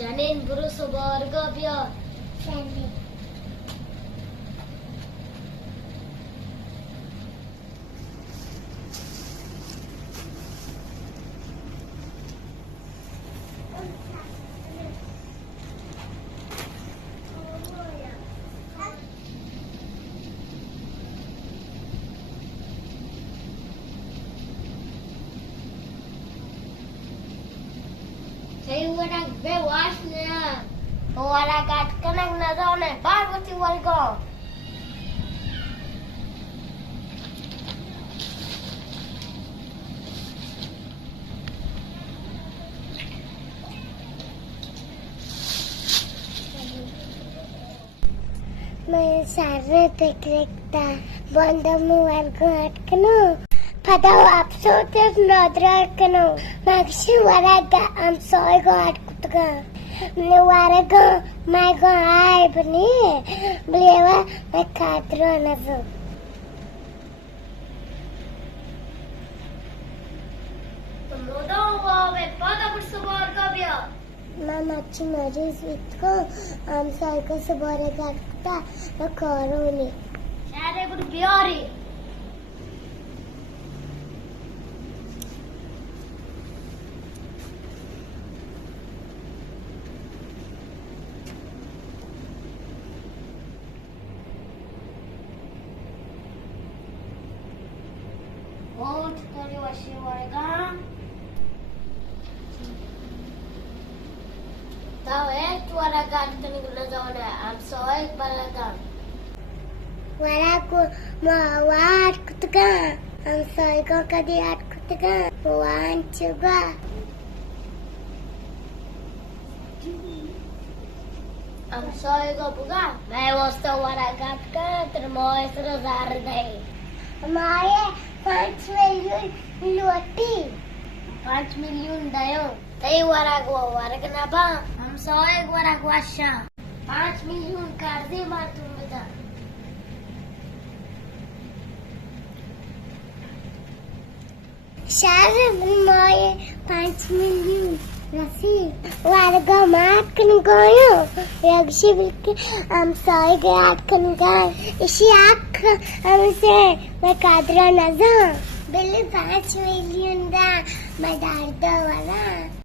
Janine Bruce Borgovio. Sandy. Saya orang bewasnya. Orang kat kenang nazarnya. Parvati Walgo. May sarı tekrekta bandamu argatkano padaw absotes nadrakano magshi waraga am soy god kutga ne waraga my go ai bani blewa my kadro nazo Moldova ve Parvati Borgovio. mama chimari itko am soy ko sabore gatka na koroni Saya good biori. Old Tony Washi Warga. Tahu tu orang kat kenang nazarnya. Am soy balaga. waraku mawat kutga am soy ko kadiat kutga wan chuga Am soy ko buga. मैं वस्तु orang kat ke termoy serozar deh. हमारे 5 million लोटी 5 million dayo. Tayo warag na ba? Am soy warag washa. 5 million kardi matum bida. शारे हमारे 5 million रसी वारगा मात कन गयो यक्षी बिल्कुल हम सोए गए कन गए इसी आँख हमसे मैं कादरा नज़र बिल्ली 5 मिलियन दा मैं डाल दो वाला